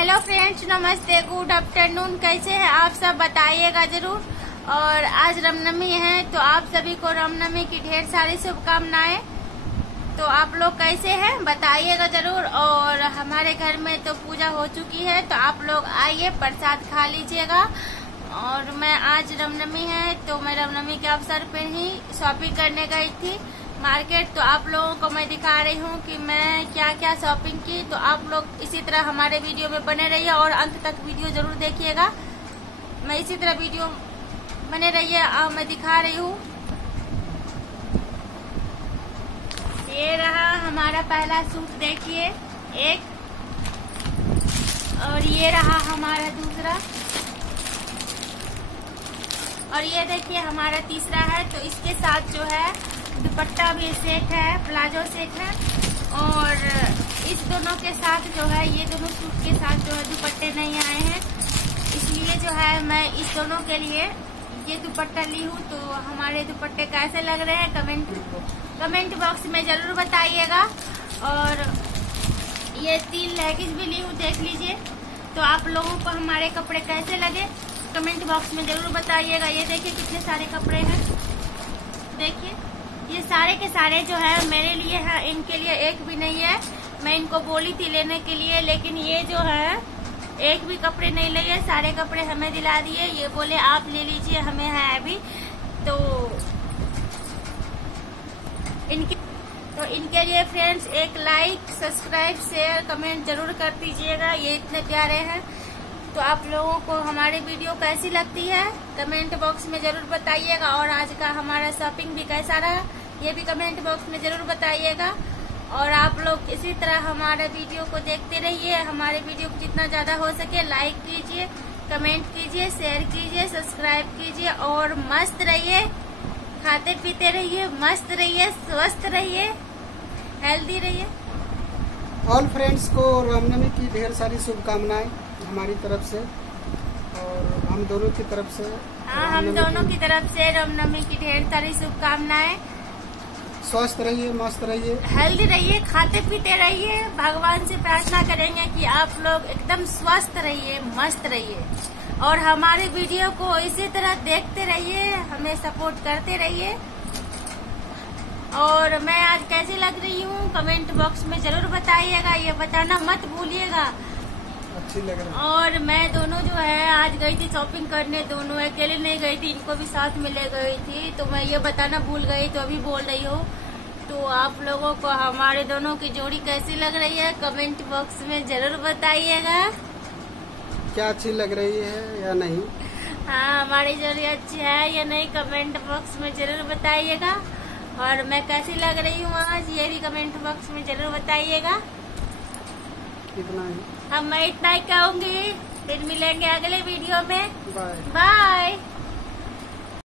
Hello friends, नमस्ते, good afternoon. कैसे हैं आप सब, बताइएगा जरूर। और आज रामनवमी है तो आप सभी को रामनवमी की ढेर सारी शुभकामनाएं। तो आप लोग कैसे हैं बताइएगा जरूर। और हमारे घर में तो पूजा हो चुकी है, तो आप लोग आइए प्रसाद खा लीजिएगा। और मैं आज रामनवमी है तो मैं रामनवमी के अवसर पर ही शॉपिंग करने गई थी मार्केट। तो आप लोगों को मैं दिखा रही हूँ कि मैं क्या क्या शॉपिंग की। तो आप लोग इसी तरह हमारे वीडियो में बने रहिए और अंत तक वीडियो जरूर देखिएगा। मैं इसी तरह वीडियो बने रहिए। मैं दिखा रही हूँ, ये रहा हमारा पहला सूट, देखिए एक, और ये रहा हमारा दूसरा, और ये देखिए हमारा तीसरा है। तो इसके साथ जो है दुपट्टा भी सेट है, प्लाजो सेट है। और इस दोनों के साथ जो है, ये दोनों सूट के साथ जो है दुपट्टे नहीं आए हैं, इसलिए जो है मैं इस दोनों के लिए ये दुपट्टा ली हूँ। तो हमारे दुपट्टे कैसे लग रहे हैं कमेंट बॉक्स में जरूर बताइएगा। और ये 3 लेगिंग्स भी ली हूँ, देख लीजिए। तो आप लोगों को हमारे कपड़े कैसे लगे कमेंट बॉक्स में जरूर बताइएगा। ये देखिए कितने सारे कपड़े हैं, देखिए ये सारे के सारे जो है मेरे लिए है, इनके लिए एक भी नहीं है। मैं इनको बोली थी लेने के लिए, लेकिन ये जो है एक भी कपड़े नहीं लिए, सारे कपड़े हमें दिला दिए। ये बोले आप ले लीजिए, हमें है अभी। तो इनके लिए फ्रेंड्स एक लाइक, सब्सक्राइब, शेयर, कमेंट जरूर कर दीजिएगा। ये इतने प्यारे हैं। तो आप लोगों को हमारी वीडियो कैसी लगती है कमेंट बॉक्स में जरूर बताइएगा। और आज का हमारा शॉपिंग भी कैसा रहा ये भी कमेंट बॉक्स में जरूर बताइएगा। और आप लोग इसी तरह हमारे वीडियो को देखते रहिए। हमारे वीडियो को जितना ज्यादा हो सके लाइक कीजिए, कमेंट कीजिए, शेयर कीजिए, सब्सक्राइब कीजिए। और मस्त रहिए, खाते पीते रहिए, मस्त रहिए, स्वस्थ रहिए, हेल्दी रहिए। ऑल फ्रेंड्स को रामनवमी की ढेर सारी शुभकामनाएं हमारी तरफ से और हम दोनों की तरफ से। हाँ, हम दोनों की तरफ से रामनवमी की ढेर सारी शुभकामनाएं। स्वस्थ रहिए, मस्त रहिए, हेल्दी रहिए, खाते पीते रहिए। भगवान से प्रार्थना करेंगे कि आप लोग एकदम स्वस्थ रहिए, मस्त रहिए। और हमारे वीडियो को इसी तरह देखते रहिए, हमें सपोर्ट करते रहिए। और मैं आज कैसी लग रही हूँ कमेंट बॉक्स में जरूर बताइएगा, ये बताना मत भूलिएगा। अच्छी लग रही है। और मैं दोनों जो है आज गई थी शॉपिंग करने, दोनों अकेले नहीं गई थी, इनको भी साथ में ले गई थी। तो मैं ये बताना भूल गई, तो अभी बोल रही हूँ। तो आप लोगों को हमारे दोनों की जोड़ी कैसी लग रही है कमेंट बॉक्स में जरूर बताइएगा। क्या अच्छी लग रही है या नहीं? हाँ, हमारी जोड़ी अच्छी है या नहीं कमेंट बॉक्स में जरूर बताइएगा। और मैं कैसी लग रही हूँ आज ये भी कमेंट बॉक्स में जरूर बताइएगा। इतना ही। अब मैं इतना ही कहूँगी, फिर मिलेंगे अगले वीडियो में। Bye bye.